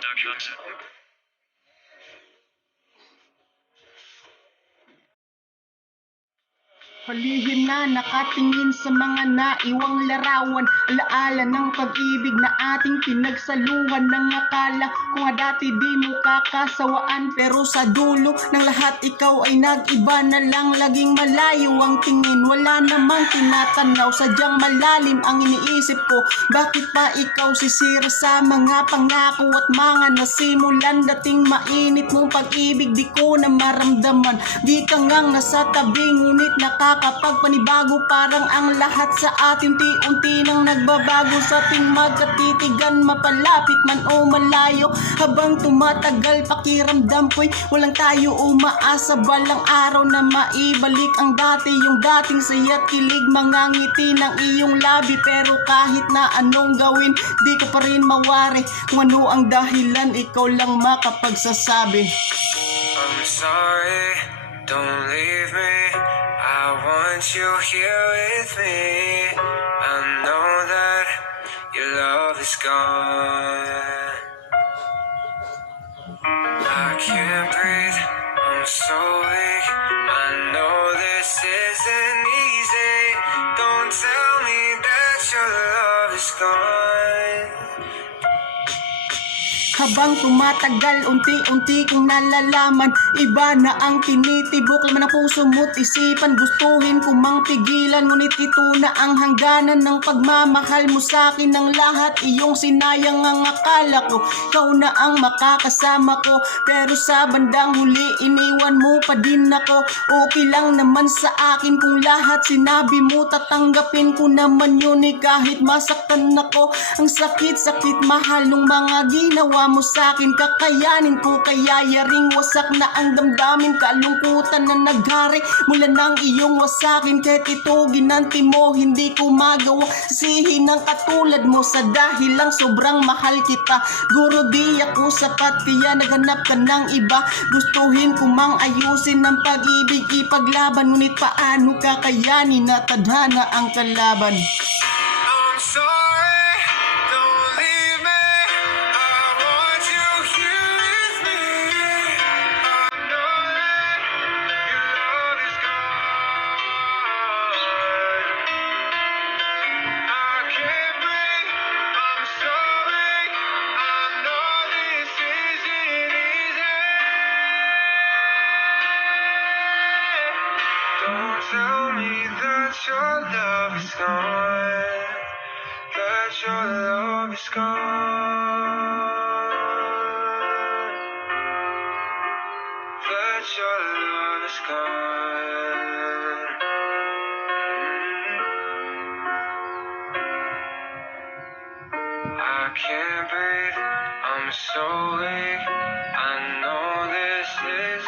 Productions. Palihim na nakatingin sa mga naiwang larawan, alaala ng pag-ibig na ating pinagsaluhan. Nang akala ko nga dati di mo kakasawaan, pero sa dulo ng lahat ikaw ay nag-iba na lang. Laging malayo ang tingin, wala namang tinatanaw, sadyang malalim ang iniisip ko. Bakit pa ikaw sisira sa mga pangako at mga nasimulan? Dating mainit mong pag-ibig di ko na maramdaman. Di ka ngang nasa tabi, ngunit nakakapagpanibago. Parang ang lahat sa atin unti-unti nang nagbabago. Sa ating magkatitigan, mapalapit man o malayo, habang tumatagal pakiramdam ko'y walang tayo umaasa. Balang araw na maibalik ang dati, yung dating saya't kilig, mga ngiti ng iyong labi. Pero kahit na anong gawin, di ko pa rin mawari kung ano ang dahilan, ikaw lang makapagsasabi. I'm sorry, don't leave me, I want you here with me. I know that your love is gone. I can't breathe, I'm so weak, I know this isn't easy. Don't tell me that your love is gone. Habang tumatagal, unti-unti kong nalalaman, iba na ang tinitibok. Laman ng puso mo't isipan, gustuhin ko mang pigilan, ngunit ito na ang hangganan ng pagmamahal mo sa'kin. Ng lahat iyong sinayang ang akala ko, ikaw na ang makakasama ko, pero sa bandang huli iniwan mo pa din ako. Okay lang naman sa akin kung lahat sinabi mo, tatanggapin ko naman yun kahit masaktan ako. Ang sakit-sakit mahal nung mga ginawa mo sa'kin, kakayanin ko kaya yaring wasak na ang damdamin. Kalungkutan na naghari mula ng iyong wasakin, kahit ito ginanti mo hindi ko magawa. Sisihin ng katulad mo sa dahil lang sobrang mahal kita. Guro di ako sapat kaya naghanap ka ng iba. Gustuhin ko mang ayusin ng pag-ibig ipaglaban, ngunit paano kakayanin na tadhana ang kalaban? I'm sorry, don't leave me, I want you here with me. I know that your love is gone. I can't breathe, I'm sorry, I know this isn't easy. Don't tell me that your love is gone, that your love is gone, that your love is gone. I can't breathe, I'm so weak, I know this is